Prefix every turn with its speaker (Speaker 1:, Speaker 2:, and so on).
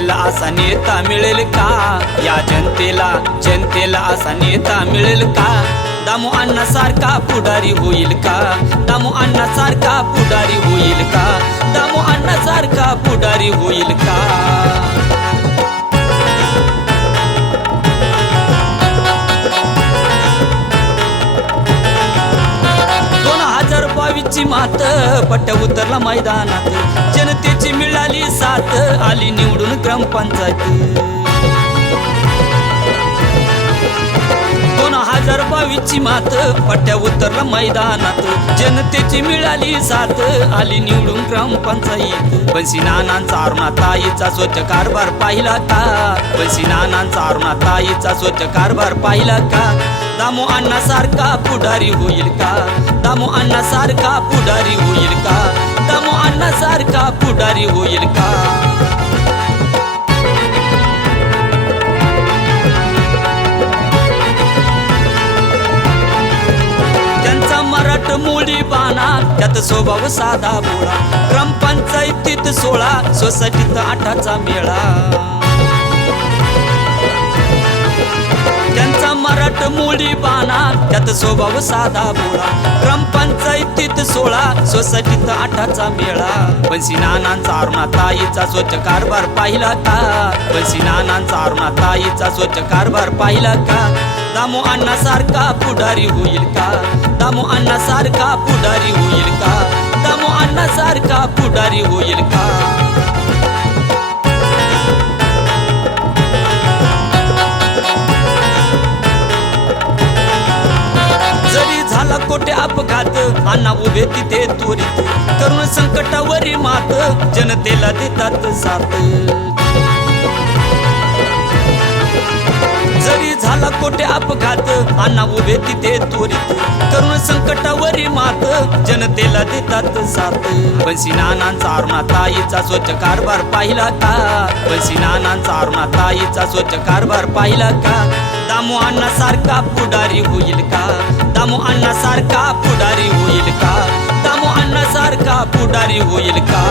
Speaker 1: जनतेला असा नेता मिळेल का? या जनतेला जनतेला असा नेता मिळेल का? दामू अण्णा सारखा पुढारी होईल का? दामू अण्णा सारखा पुढारी होईल का? दामू अण्णा सारखा पुढारी होईल का? हजार मात पट्ट उतरला मैदानात. जनतेची मिळाली साथ आली निवडून ग्रामपंचायत. हजार बावीसची मात पट्ट्या उतरला मैदानात. जनतेची मिळाली साथ आली निवडून ग्रामपंचायत. बन्सी नानांचा अरुणा ताईचा स्वच्छ कारभार पाहिला का? बन्सी नानांचा अरुणा ताईचा स्वच्छ कारभार पाहिला का? दामो अण्णा सारखा पुढारी होईल का? दामो अण्णा सारखा पुढारी होईल का? दामो अण्णा सारखा पुढारी होईल का? त्यांचा मुली बाणा त्यात स्वभाव साधा बोळा ग्रामपंचायतीत सोळा सोसायटीत आठाचा मेळा. मुली बाणा त्यात स्वभाव साधा बोळा. ग्रामपंचायतीत सोळा सोसायटीत आठाचा मेळा. बन्सी नानांचा अरुणा ताईचा स्वच्छ कारभार पाहिला का? बन्सी नानांचा अरुणा ताईचा स्वच्छ कारभार पाहिला का? दामो अण्णा सारखा पुढारी होईल का? दामो अण्णा सारखा पुढारी होईल का? दामो अण्णा सारखा पुढारी होईल का? जरी कोठे अपघात. अण्णा उभे तिथे त्वरित करुण संकटावरी मात. जनतेला देतात साथ. कोठे अपघात. अण्णा उभे तिथे त्वरित करून संकटावरी मात. जनतेला देतात साथ. बसी नानांचा अरुणा ताईचा स्वच्छ कारभार पाहिला का? बन्सी नानांचा अरुणा ताईचा स्वच्छ कारभार पाहिला का? दामो अण्णा सारखा पुढारी होईल का? दामो अण्णा सारखा पुढारी होईल का? दामो अण्णा सारखा पुढारी होईल का?